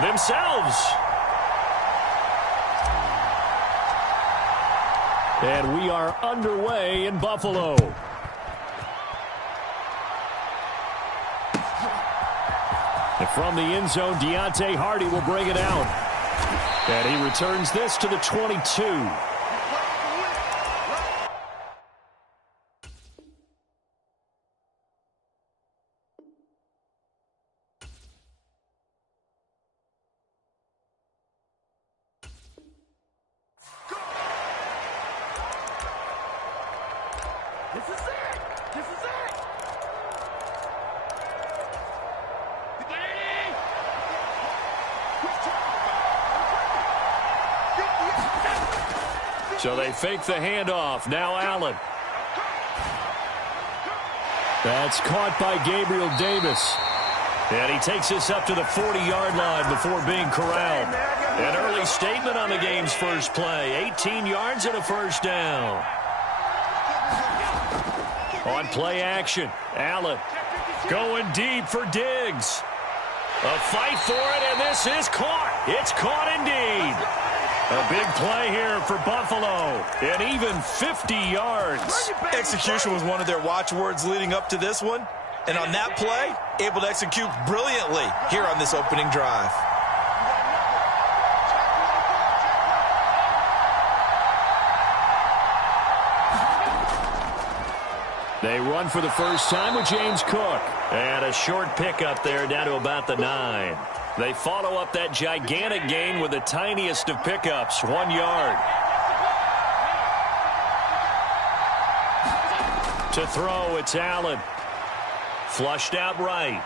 themselves. And we are underway in Buffalo. And from the end zone, Deontay Hardy will bring it out. And he returns this to the 22. So they fake the handoff. Now Allen. That's caught by Gabriel Davis. And he takes this up to the 40-yard line before being corralled. An early statement on the game's first play. 18 yards and a first down. On play action, Allen going deep for Diggs. A fight for it, and this is caught. It's caught indeed. A big play here for Buffalo, and even 50 yards. Execution was one of their watchwords leading up to this one. And on that play, able to execute brilliantly here on this opening drive. They run for the first time with James Cook. And a short pickup there down to about the 9. They follow up that gigantic gain with the tiniest of pickups, 1 yard. To throw, it's Allen. Flushed out right.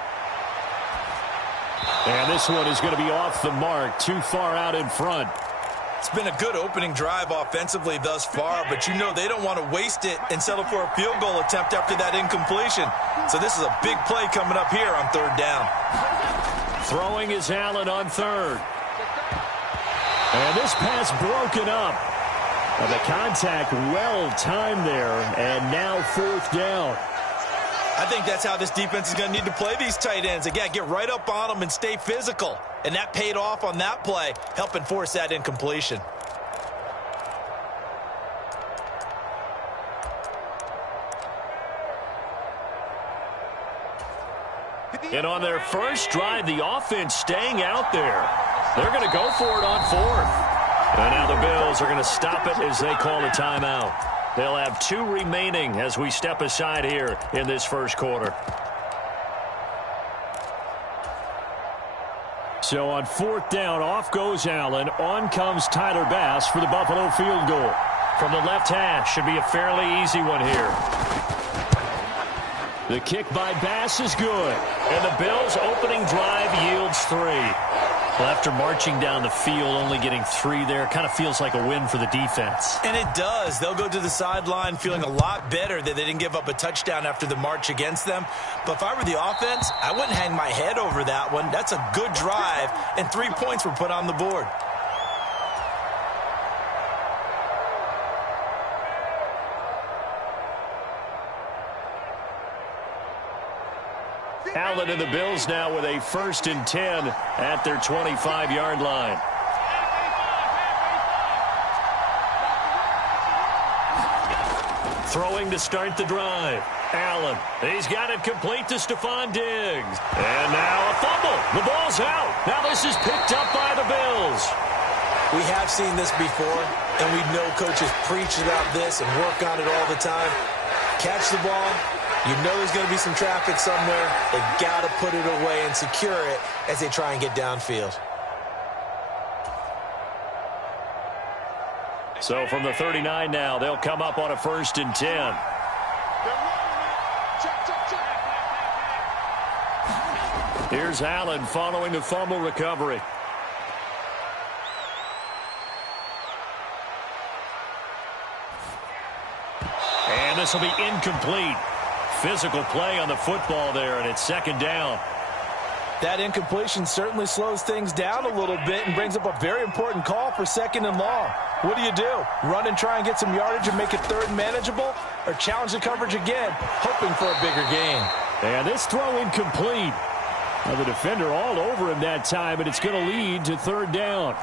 And this one is going to be off the mark, too far out in front. It's been a good opening drive offensively thus far, but you know they don't want to waste it and settle for a field goal attempt after that incompletion. So this is a big play coming up here on third down. Throwing is Allen on third. And this pass broken up. And the contact well timed there, and now fourth down. I think that's how this defense is going to need to play these tight ends. Again, get right up on them and stay physical. And that paid off on that play, helping force that incompletion. And on their first drive, the offense staying out there. They're going to go for it on fourth. And now the Bills are going to stop it as they call a timeout. They'll have 2 remaining as we step aside here in this first quarter. So on fourth down, off goes Allen. On comes Tyler Bass for the Buffalo field goal. From the left hash, should be a fairly easy one here. The kick by Bass is good. And the Bills' opening drive yields 3. Well, after marching down the field, only getting 3 there, kind of feels like a win for the defense. And it does. They'll go to the sideline feeling a lot better that they didn't give up a touchdown after the march against them. But if I were the offense, I wouldn't hang my head over that one. That's a good drive, and 3 points were put on the board. Allen and the Bills now with a 1st and 10 at their 25-yard line. Throwing to start the drive. Allen, he's got it complete to Stephon Diggs. And now a fumble. The ball's out. Now this is picked up by the Bills. We have seen this before, and we know coaches preach about this and work on it all the time. Catch the ball. You know there's going to be some traffic somewhere. They've got to put it away and secure it as they try and get downfield. So from the 39 now, they'll come up on a 1st and 10. Here's Allen following the fumble recovery. And this will be incomplete. Physical play on the football there, and it's 2nd down. That incompletion certainly slows things down a little bit and brings up a very important call for 2nd and long. What do? Run and try and get some yardage and make it 3rd manageable, or challenge the coverage again, hoping for a bigger gain? And this throw incomplete. Now the defender all over him that time, and it's going to lead to third down.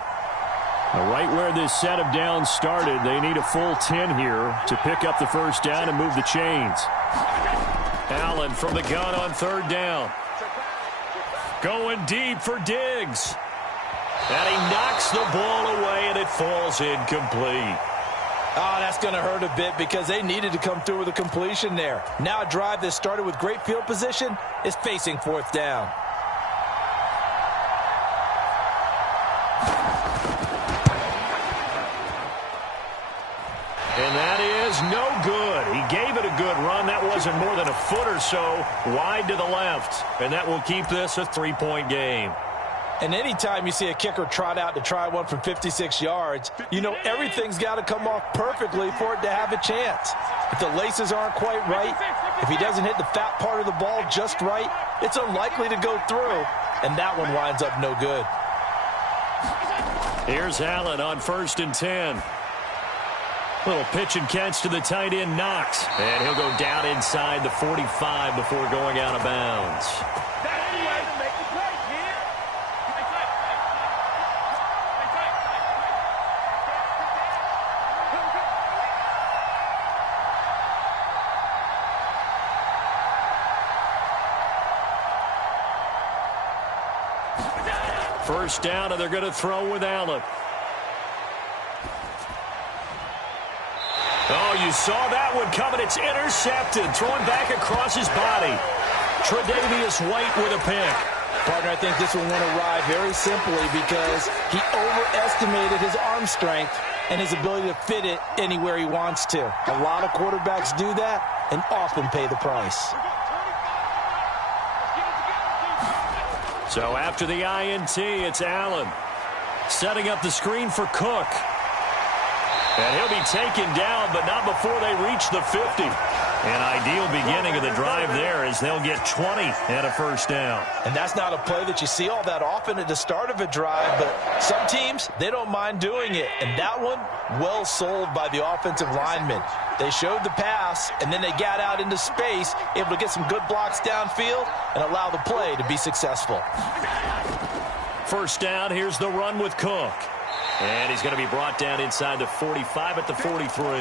Now right where this set of downs started, they need a full 10 here to pick up the first down and move the chains. Allen from the gun on third down. Going deep for Diggs. And he knocks the ball away, and it falls incomplete. Oh, that's going to hurt a bit because they needed to come through with a completion there. Now a drive that started with great field position is facing fourth down. And that is no good. He gave it a good run. That wasn't more than a foot or so wide to the left. And that will keep this a 3-point game. And anytime you see a kicker trot out to try one from 56 yards, you know everything's got to come off perfectly for it to have a chance. If the laces aren't quite right, if he doesn't hit the fat part of the ball just right, it's unlikely to go through, and that one winds up no good. Here's Allen on 1st and 10. Little pitch and catch to the tight end, Knox. And he'll go down inside the 45 before going out of bounds. First down, and they're going to throw with Allen. Oh, you saw that one coming. It's intercepted. Thrown back across his body. Tre'Davious White with a pick. Partner, I think this one went awry very simply because he overestimated his arm strength and his ability to fit it anywhere he wants to. A lot of quarterbacks do that and often pay the price. So after the INT, it's Allen. Setting up the screen for Cook. And he'll be taken down, but not before they reach the 50. An ideal beginning of the drive there as they'll get 20 and a first down. And that's not a play that you see all that often at the start of a drive, but some teams, they don't mind doing it. And that one, well sold by the offensive linemen. They showed the pass, and then they got out into space, able to get some good blocks downfield and allow the play to be successful. First down, here's the run with Cook. And he's going to be brought down inside the 45 at the 43.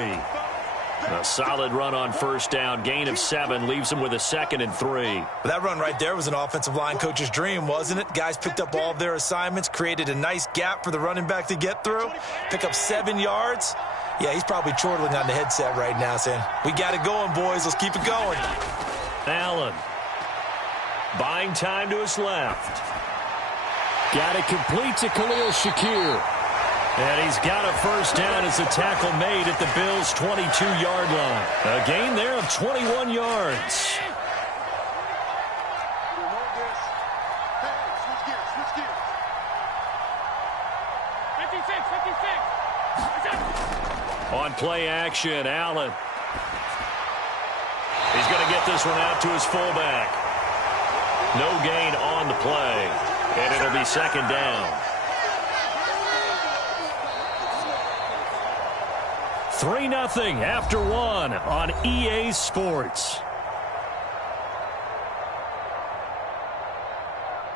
A solid run on first down. Gain of 7 leaves him with a 2nd and 3. That run right there was an offensive line coach's dream, wasn't it? Guys picked up all of their assignments, created a nice gap for the running back to get through, pick up 7 yards. Yeah, he's probably chortling on the headset right now saying, we got it going, boys. Let's keep it going. Allen buying time to his left. Got it complete to Khalil Shakir. And he's got a first down as the tackle made at the Bills' 22-yard line. A gain there of 21 yards. On play action, Allen. He's going to get this one out to his fullback. No gain on the play. And it'll be 2nd down. 3-0 after 1 on EA Sports.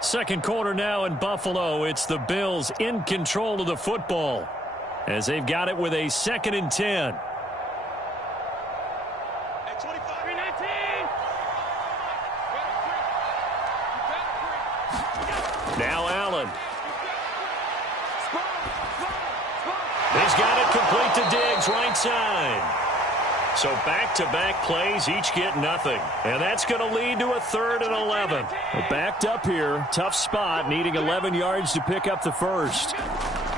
Second quarter now in Buffalo. It's the Bills in control of the football as they've got it with a 2nd and 10. Now Allen. He's got it complete to Diggs, right side. So back-to-back plays, each get nothing. And that's going to lead to a 3rd and 11. Backed up here, tough spot, needing 11 yards to pick up the first.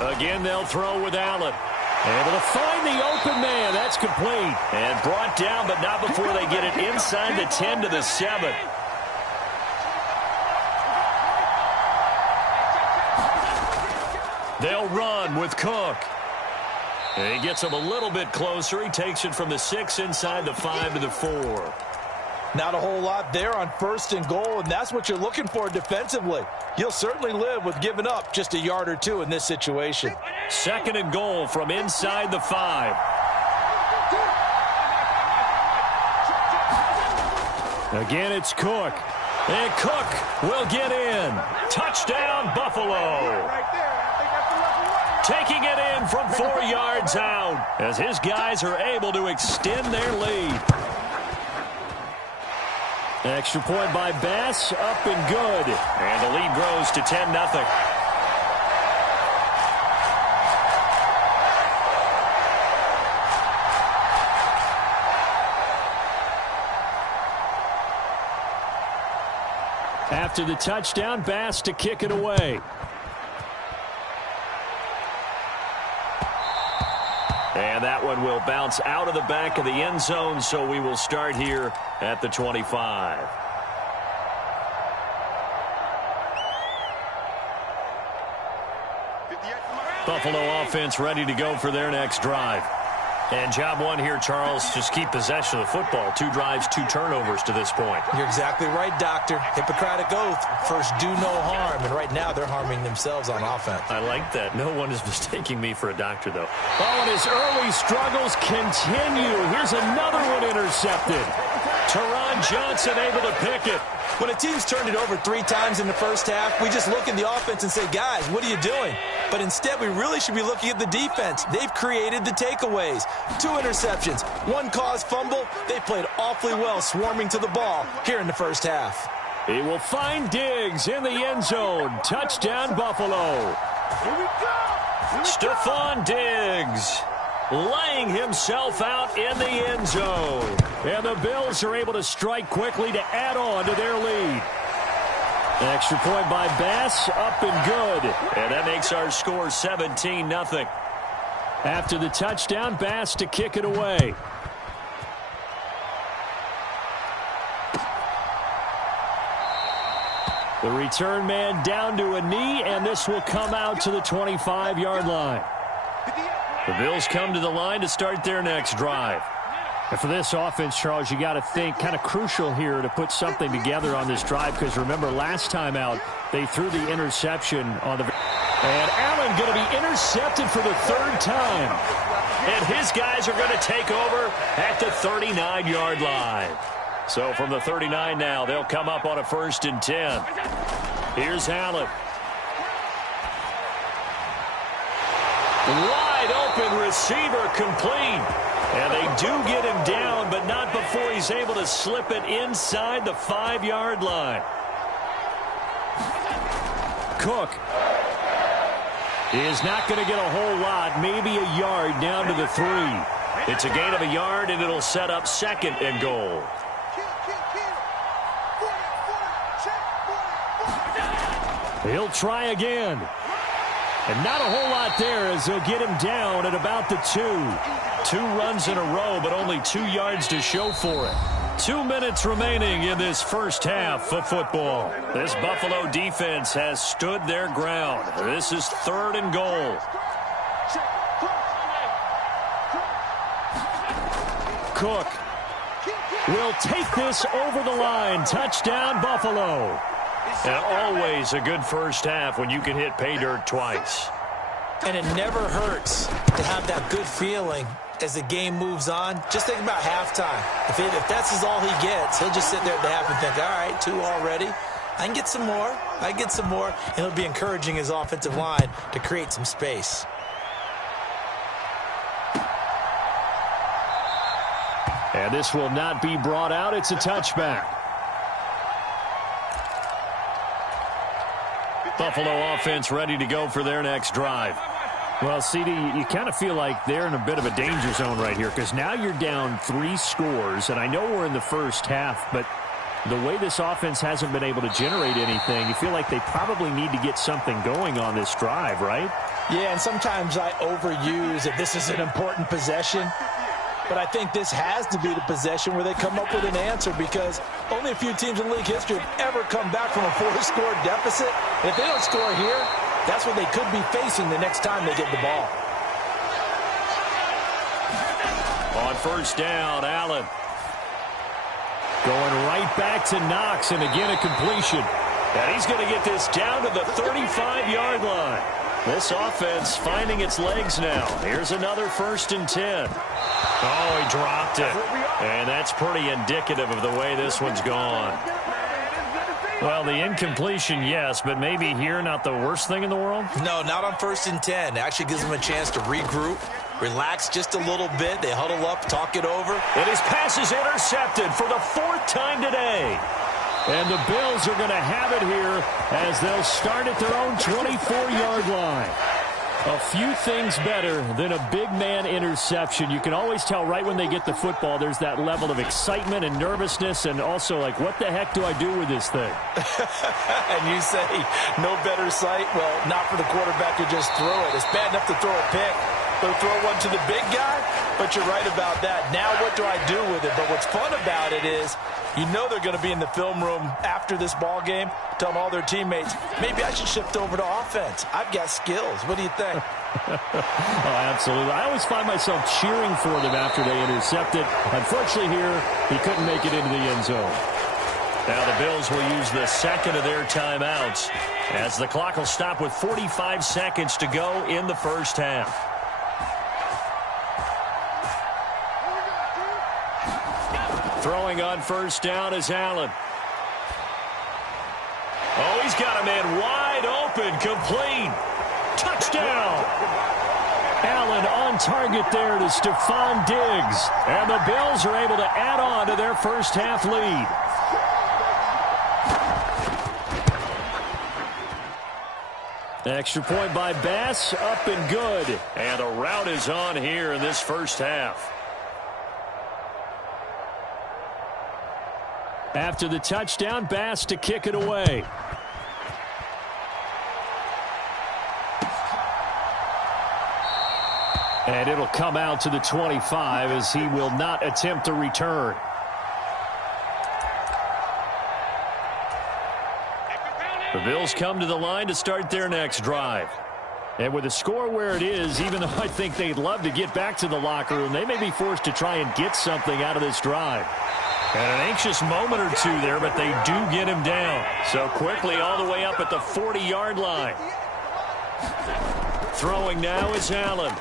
Again, they'll throw with Allen. Able to find the open man. That's complete. And brought down, but not before they get it inside the 10 to the 7. They'll run with Cook. And he gets him a little bit closer. He takes it from the 6 inside the 5 to the 4. Not a whole lot there on 1st and goal, and that's what you're looking for defensively. You'll certainly live with giving up just a yard or 2 in this situation. 2nd and goal from inside the 5. Again, it's Cook. And Cook will get in. Touchdown, Buffalo. Taking it in from 4 yards out as his guys are able to extend their lead. Extra point by Bass, up and good. And the lead grows to 10-0. After the touchdown, Bass to kick it away. And that one will bounce out of the back of the end zone, so we will start here at the 25. Buffalo offense ready to go for their next drive. And job one here, Charles, just keep possession of the football. 2 drives, 2 turnovers to this point. You're exactly right, Doctor. Hippocratic oath. First, do no harm. And right now, they're harming themselves on offense. I like that. No one is mistaking me for a doctor, though. Oh, and his early struggles continue. Here's another one intercepted. Teron Johnson able to pick it. When a team's turned it over 3 times in the first half, we just look at the offense and say, guys, what are you doing? But instead, we really should be looking at the defense. They've created the takeaways. 2 interceptions, 1 caused fumble. They played awfully well swarming to the ball here in the first half. He will find Diggs in the end zone. Touchdown, Buffalo. Here we go. Stephon Diggs laying himself out in the end zone. And the Bills are able to strike quickly to add on to their lead. Extra point by Bass, up and good. And that makes our score 17-0. After the touchdown, Bass to kick it away. The return man down to a knee, and this will come out to the 25-yard line. The Bills come to the line to start their next drive. And for this offense, Charles, you got to think kind of crucial here to put something together on this drive, because remember last time out they threw the interception on the... And Allen going to be intercepted for the 3rd time. And his guys are going to take over at the 39-yard line. So from the 39 now, they'll come up on a 1st and 10. Here's Allen. Wide open receiver complete. And they do get him down, but not before he's able to slip it inside the 5-yard line. Cook is not going to get a whole lot, maybe a yard down to the 3. It's a gain of a yard, and it'll set up 2nd and goal. He'll try again. And not a whole lot there as they'll get him down at about the 2. 2 runs in a row, but only 2 yards to show for it. 2 minutes remaining in this first half of football. This Buffalo defense has stood their ground. This is 3rd and goal. Cook will take this over the line. Touchdown, Buffalo. And always a good first half when you can hit pay dirt twice. And it never hurts to have that good feeling as the game moves on. Just think about halftime. If that's all he gets, he'll just sit there at the half and think, all right, 2 already. I can get some more. I can get some more. And he'll be encouraging his offensive line to create some space. And this will not be brought out. It's a touchback. Buffalo offense ready to go for their next drive. Well, CD, you kind of feel like they're in a bit of a danger zone right here, because now you're down 3 scores, and I know we're in the first half, but the way this offense hasn't been able to generate anything, you feel like they probably need to get something going on this drive, right? Yeah, and sometimes I overuse that this is an important possession. But I think this has to be the possession where they come up with an answer, because only a few teams in league history have ever come back from a 4-score deficit. And if they don't score here, that's what they could be facing the next time they get the ball. On first down, Allen. Going right back to Knox, and again a completion. And he's going to get this down to the 35-yard line. This offense finding its legs now. Here's another 1st and 10. Oh, he dropped it. And that's pretty indicative of the way this one's gone. Well, the incompletion, yes, but maybe here not the worst thing in the world? No, not on 1st and 10. It actually gives them a chance to regroup, relax just a little bit. They huddle up, talk it over. And his pass is intercepted for the 4th time today. And the Bills are going to have it here as they'll start at their own 24-yard line. A few things better than a big man interception. You can always tell right when they get the football, there's that level of excitement and nervousness and also like, what the heck do I do with this thing? And you say, no better sight? Well, not for the quarterback to just throw it. It's bad enough to throw a pick. They'll throw one to the big guy, but you're right about that. Now what do I do with it? But what's fun about it is you know they're going to be in the film room after this ball game, telling all their teammates, maybe I should shift over to offense. I've got skills. What do you think? Oh, absolutely. I always find myself cheering for them after they intercept it. Unfortunately here, he couldn't make it into the end zone. Now the Bills will use the second of their timeouts as the clock will stop with 45 seconds to go in the first half. Throwing on first down is Allen. Oh, he's got a man wide open, complete. Touchdown. Allen on target there to Stephon Diggs. And the Bills are able to add on to their first half lead. Extra point by Bass, up and good. And the route is on here in this first half. After the touchdown, Bass to kick it away. And it'll come out to the 25 as he will not attempt to return. The Bills come to the line to start their next drive. And with the score where it is, even though I think they'd love to get back to the locker room, they may be forced to try and get something out of this drive. And an anxious moment or two there, but they do get him down. So quickly all the way up at the 40-yard line. Throwing now is Allen.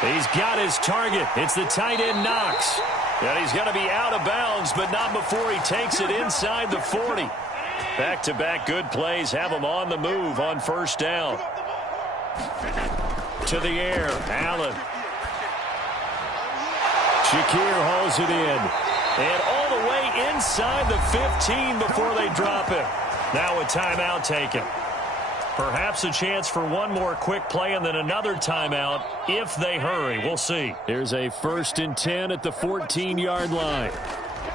He's got his target. It's the tight end Knox. And he's going to be out of bounds, but not before he takes it inside the 40. Back-to-back good plays have him on the move on first down. To the air, Allen. Shakir hauls it in. And all the way inside the 15 before they drop it. Now a timeout taken. Perhaps a chance for one more quick play and then another timeout if they hurry. We'll see. Here's a 1st and 10 at the 14-yard line.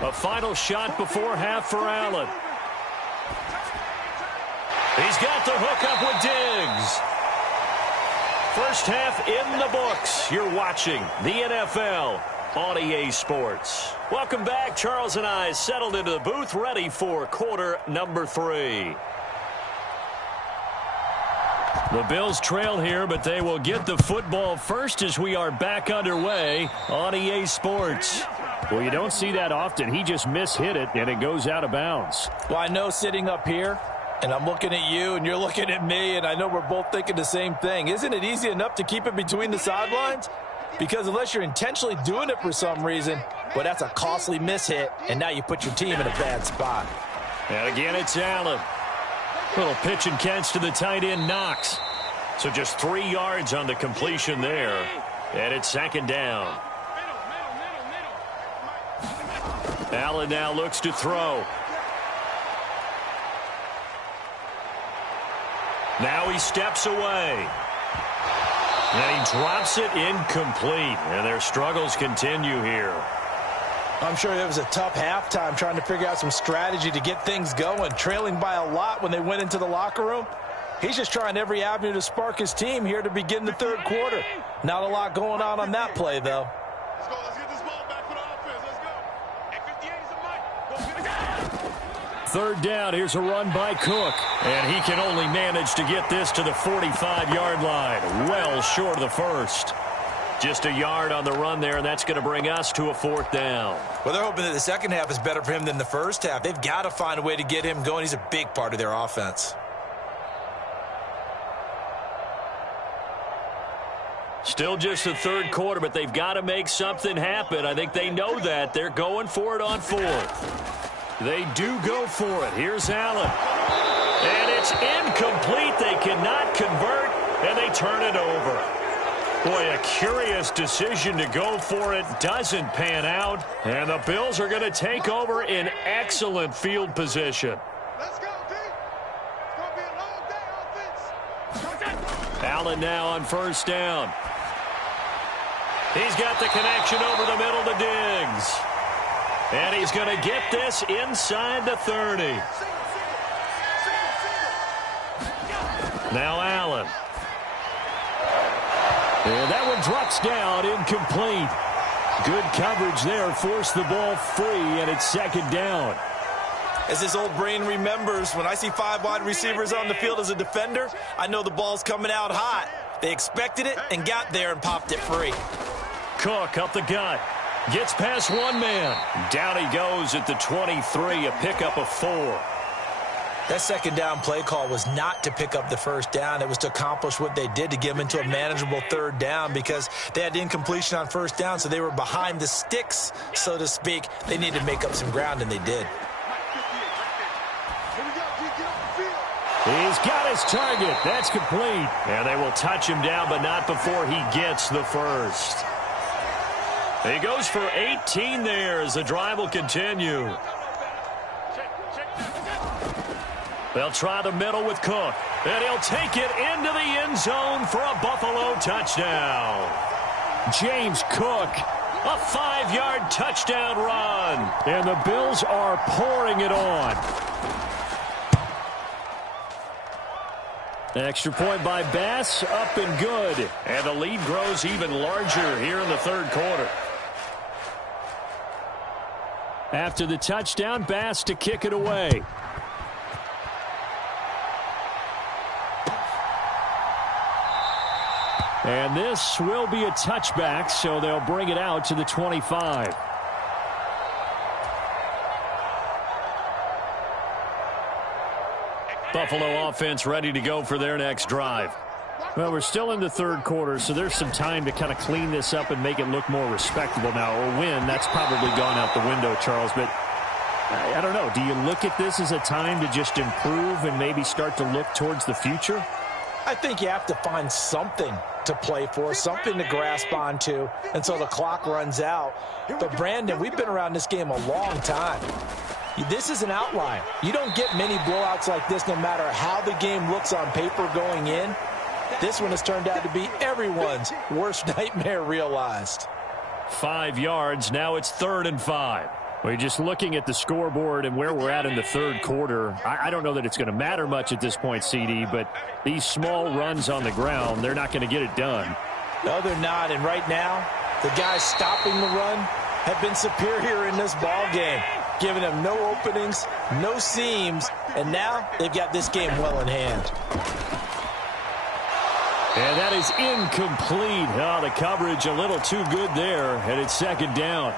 A final shot before half for Allen. He's got the hook up with Diggs. First half in the books. You're watching the NFL on EA Sports. Welcome back. Charles and I settled into the booth, ready for quarter number 3. The Bills trail here, but they will get the football first as we are back underway on EA Sports. Well, you don't see that often. He just mishit it, and it goes out of bounds. Well, I know sitting up here, and I'm looking at you, and you're looking at me, and I know we're both thinking the same thing. Isn't it easy enough to keep it between the sidelines? Because unless you're intentionally doing it for some reason, well, that's a costly mishit, and now you put your team in a bad spot. And again, it's Allen. Little pitch and catch to the tight end Knox. So just 3 yards on the completion there. And it's second down. Allen now looks to throw. Now he steps away. And he drops it incomplete. And their struggles continue here. I'm sure it was a tough halftime trying to figure out some strategy to get things going. Trailing by a lot when they went into the locker room. He's just trying every avenue to spark his team here to begin the third quarter. Not a lot going on that play, though. Let's go. Let's get this ball back for the offense. Let's go. Hey, 58 is a mic. Third down. Here's a run by Cook. And he can only manage to get this to the 45-yard line. Well short of the first. Just a yard on the run there, and that's going to bring us to a 4th down. Well, they're hoping that the second half is better for him than the first half. They've got to find a way to get him going. He's a big part of their offense. Still just the third quarter, but they've got to make something happen. I think they know that. They're going for it on 4th. They do go for it. Here's Allen. And it's incomplete. They cannot convert, and they turn it over. Boy, a curious decision to go for it. Doesn't pan out. And the Bills are going to take over in excellent field position. Let's go, D. It's going to be a long day, offense. Allen now on first down. He's got the connection over the middle to Diggs. And he's going to get this inside the 30. Now Allen. And that one drops down, incomplete. Good coverage there, forced the ball free, and it's second down. As his old brain remembers, when I see 5 wide receivers on the field as a defender, I know the ball's coming out hot. They expected it and got there and popped it free. Cook up the gut. Gets past one man. Down he goes at the 23, a pickup of 4. That second down play call was not to pick up the first down. It was to accomplish what they did, to get them into a manageable third down, because they had incompletion on first down, so they were behind the sticks, so to speak. They needed to make up some ground, and they did. He's got his target. That's complete. And they will touch him down, but not before he gets the first. He goes for 18 there as the drive will continue. They'll try the middle with Cook. And he'll take it into the end zone for a Buffalo touchdown. James Cook, a 5-yard touchdown run. And the Bills are pouring it on. Extra point by Bass, up and good. And the lead grows even larger here in the third quarter. After the touchdown, Bass to kick it away. And this will be a touchback, so they'll bring it out to the 25. Buffalo offense ready to go for their next drive. Well, we're still in the third quarter, so there's some time to kind of clean this up and make it look more respectable now. A win, that's probably gone out the window, Charles. But I don't know. Do you look at this as a time to just improve and maybe start to look towards the future? I think you have to find something to play for, something to grasp onto until the clock runs out. But, Brandon, we've been around this game a long time. This is an outlier. You don't get many blowouts like this no matter how the game looks on paper going in. This one has turned out to be everyone's worst nightmare realized. 5 yards. Now it's 3rd and 5. We're just looking at the scoreboard and where we're at in the third quarter. I don't know that it's going to matter much at this point, CD, but these small runs on the ground, they're not going to get it done. No, they're not. And right now, the guys stopping the run have been superior in this ball game, giving them no openings, no seams, and now they've got this game well in hand. And that is incomplete. Oh, the coverage a little too good there, and it's second down.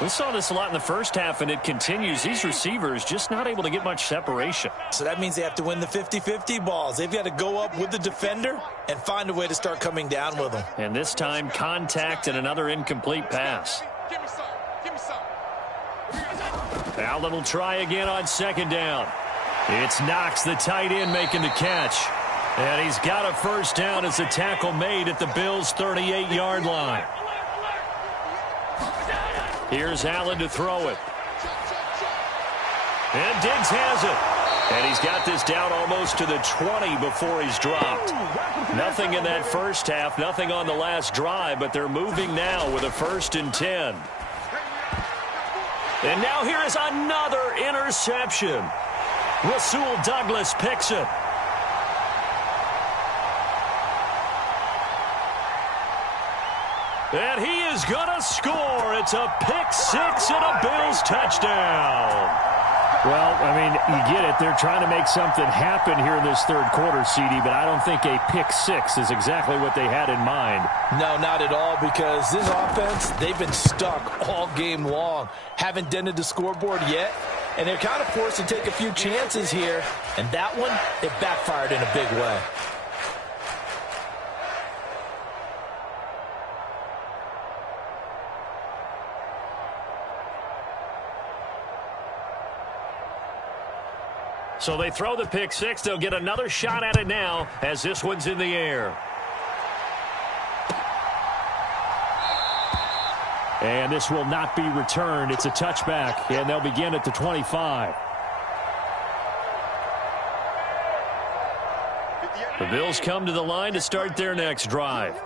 We saw this a lot in the first half, and it continues. These receivers just not able to get much separation. So that means they have to win the 50-50 balls. They've got to go up with the defender and find a way to start coming down with them. And this time, contact and another incomplete pass. Give me some. Give me some. Allen will try again on second down. It's Knox, the tight end, making the catch. And he's got a first down as a tackle made at the Bills' 38-yard line. Here's Allen to throw it. And Diggs has it. And he's got this down almost to the 20 before he's dropped. Nothing in that first half, nothing on the last drive, but they're moving now with a 1st and 10. And now here is another interception. Rasul Douglas picks it. And he is going to score. It's a pick-6 and a Bills touchdown. Well, I mean, you get it. They're trying to make something happen here in this third quarter, CD, but I don't think a pick-6 is exactly what they had in mind. No, not at all, because this offense, they've been stuck all game long. Haven't dented the scoreboard yet, and they're kind of forced to take a few chances here, and that one, it backfired in a big way. So they throw the pick six. They'll get another shot at it now as this one's in the air. And this will not be returned. It's a touchback, and they'll begin at the 25. The Bills come to the line to start their next drive.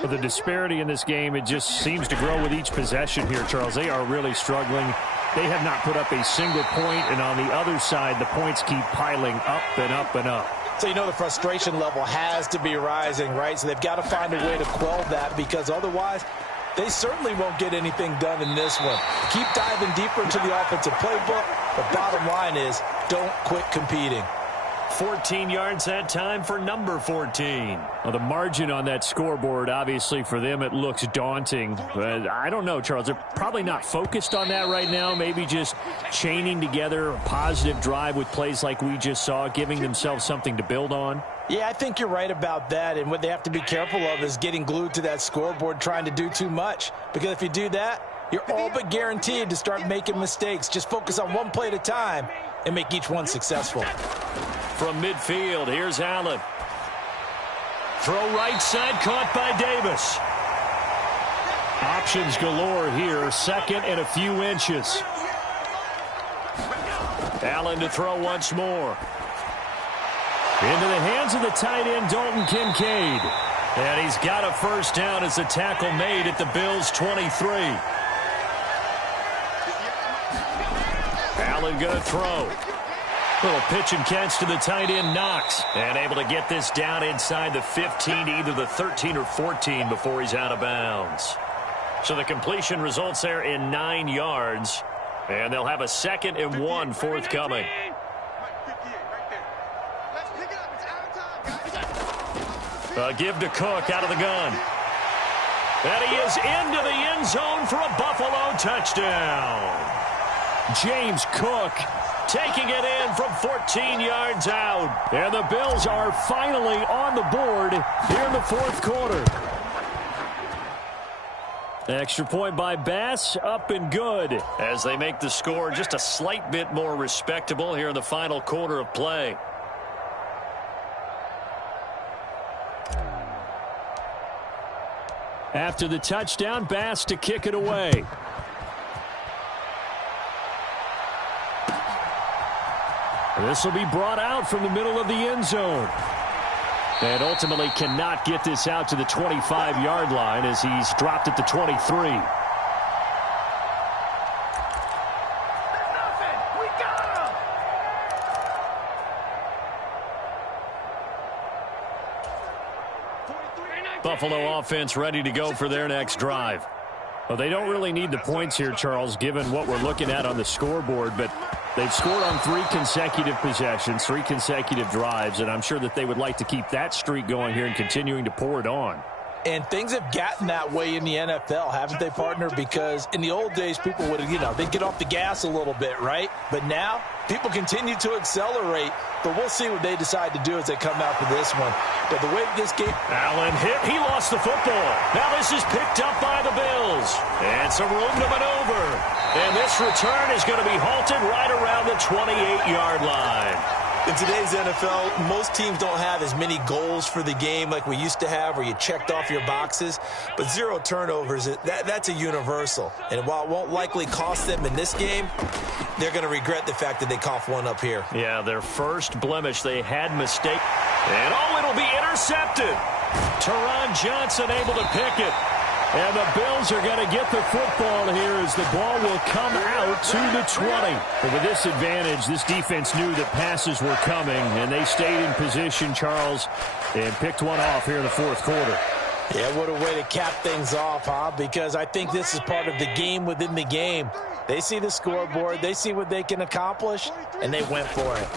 But the disparity in this game, it just seems to grow with each possession here, Charles. They are really struggling. They have not put up a single point, and on the other side, the points keep piling up and up and up. So you know the frustration level has to be rising, right? So they've got to find a way to quell that, because otherwise they certainly won't get anything done in this one. Keep diving deeper into the offensive playbook, but bottom line is don't quit competing. 14 yards that time for number 14. Well, the margin on that scoreboard, obviously, for them, it looks daunting. But I don't know, Charles. They're probably not focused on that right now. Maybe just chaining together a positive drive with plays like we just saw, giving themselves something to build on. Yeah, I think you're right about that. And what they have to be careful of is getting glued to that scoreboard, trying to do too much. Because if you do that, you're all but guaranteed to start making mistakes. Just focus on one play at a time and make each one successful. From midfield, here's Allen. Throw right side, caught by Davis. Options galore here, second and a few inches. Allen to throw once more. Into the hands of the tight end, Dalton Kincaid. And he's got a first down as the tackle made at the Bills' 23. Allen going to throw. Little pitch and catch to the tight end, Knox. And able to get this down inside the 15, either the 13 or 14 before he's out of bounds. So the completion results there in 9 yards. And they'll have a 2nd and 1 forthcoming. A give to Cook out of the gun. And he is into the end zone for a Buffalo touchdown. James Cook taking it in from 14 yards out. And the Bills are finally on the board here in the fourth quarter. Extra point by Bass, up and good. As they make the score just a slight bit more respectable here in the final quarter of play. After the touchdown, Bass to kick it away. This will be brought out from the middle of the end zone. And ultimately cannot get this out to the 25-yard line as he's dropped at the 23. Buffalo offense ready to go for their next drive. Well, they don't really need the points here, Charles, given what we're looking at on the scoreboard, but they've scored on 3 consecutive possessions, 3 consecutive drives, and I'm sure that they would like to keep that streak going here and continuing to pour it on. And things have gotten that way in the NFL, haven't they, partner? Because in the old days, people would, they'd get off the gas a little bit, right? But now, people continue to accelerate, but we'll see what they decide to do as they come out for this one. But the way this game... Allen hit. He lost the football. Now this is picked up by the Bills. And some room to maneuver. And this return is going to be halted right around the 28-yard line. In today's NFL, most teams don't have as many goals for the game like we used to have where you checked off your boxes. But 0 turnovers, that's a universal. And while it won't likely cost them in this game, they're going to regret the fact that they coughed one up here. Yeah, their first blemish, they had mistake. And it'll be intercepted. Teron Johnson able to pick it. And the Bills are going to get the football here as the ball will come out to the 20. But with this advantage, this defense knew that passes were coming, and they stayed in position, Charles, and picked one off here in the fourth quarter. Yeah, what a way to cap things off, huh? Because I think this is part of the game within the game. They see the scoreboard, they see what they can accomplish, and they went for it.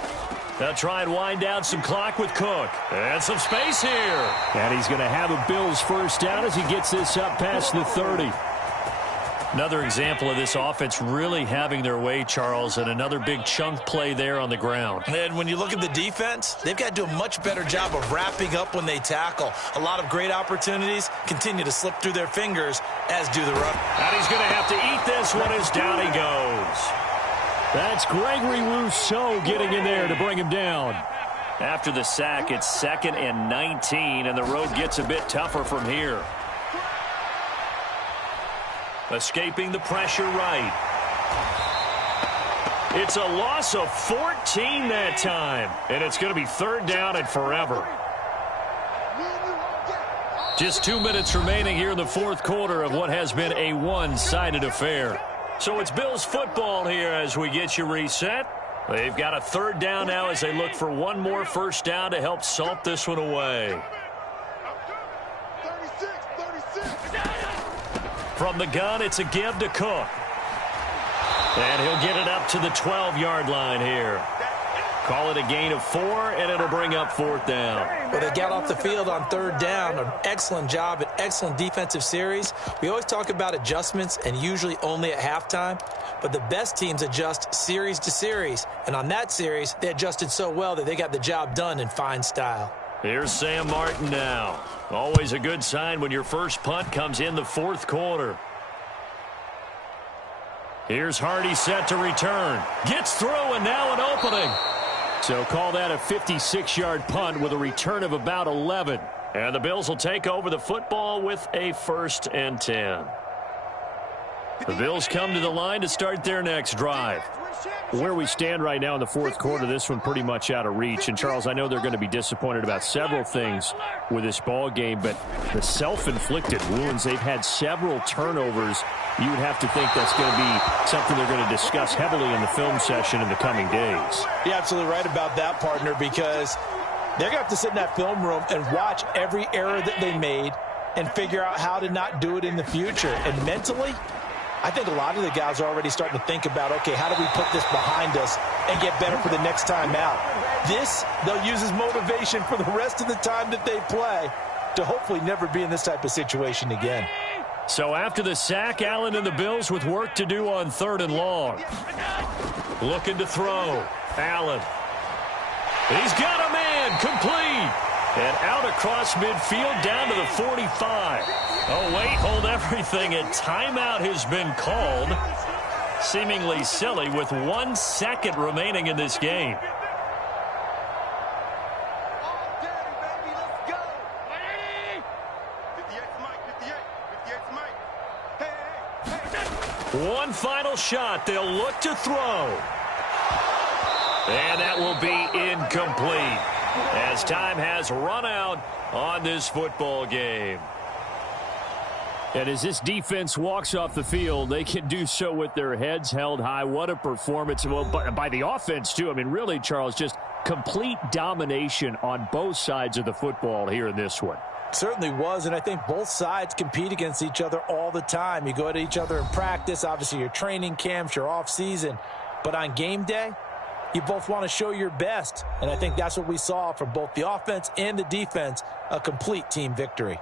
They'll try and wind down some clock with Cook. And some space here. And he's going to have a Bills first down as he gets this up past the 30. Another example of this offense really having their way, Charles, and another big chunk play there on the ground. And when you look at the defense, they've got to do a much better job of wrapping up when they tackle. A lot of great opportunities continue to slip through their fingers, as do the run. And he's going to have to eat this one as down he goes. That's Gregory Rousseau getting in there to bring him down. After the sack, it's 2nd and 19, and the road gets a bit tougher from here. Escaping the pressure right. It's a loss of 14 that time, and it's going to be 3rd down and forever. Just 2 minutes remaining here in the 4th quarter of what has been a one-sided affair. So it's Bills football here as we get you reset. They've got a 3rd down now as they look for one more 1st down to help salt this one away. From the gun, it's a give to Cook. And he'll get it up to the 12-yard line here. Call it a gain of 4, and it'll bring up 4th down. Well, they got off the field on 3rd down. An excellent job, an excellent defensive series. We always talk about adjustments, and usually only at halftime. But the best teams adjust series to series. And on that series, they adjusted so well that they got the job done in fine style. Here's Sam Martin now. Always a good sign when your first punt comes in the 4th quarter. Here's Hardy set to return. Gets through, and now an opening. So call that a 56-yard punt with a return of about 11. And the Bills will take over the football with a 1st and 10. The Bills come to the line to start their next drive. Where we stand right now in the 4th quarter, this one pretty much out of reach. And, Charles, I know they're going to be disappointed about several things with this ball game, but the self-inflicted wounds, they've had several turnovers. You would have to think that's going to be something they're going to discuss heavily in the film session in the coming days. You're absolutely right about that, partner, because they're going to have to sit in that film room and watch every error that they made and figure out how to not do it in the future. And mentally, I think a lot of the guys are already starting to think about, okay, how do we put this behind us and get better for the next time out? This, they'll use as motivation for the rest of the time that they play to hopefully never be in this type of situation again. So after the sack, Allen and the Bills with work to do on 3rd and long. Looking to throw. Allen. He's got a man. Complete. And out across midfield down to the 45. Oh, wait, hold everything. A timeout has been called. Seemingly silly with 1 second remaining in this game. One final shot. They'll look to throw. And that will be incomplete as time has run out on this football game. And as this defense walks off the field, they can do so with their heads held high. What a performance. Well, by the offense, too. I mean, really, Charles, just complete domination on both sides of the football here in this one. Certainly was, and I think both sides compete against each other all the time. You go at each other in practice, obviously your training camps, your off-season. But on game day, you both want to show your best. And I think that's what we saw from both the offense and the defense, a complete team victory.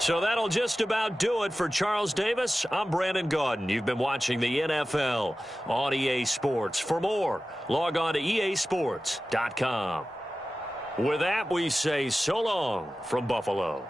So that'll just about do it for Charles Davis. I'm Brandon Gaudin. You've been watching the NFL on EA Sports. For more, log on to easports.com. With that, we say so long from Buffalo.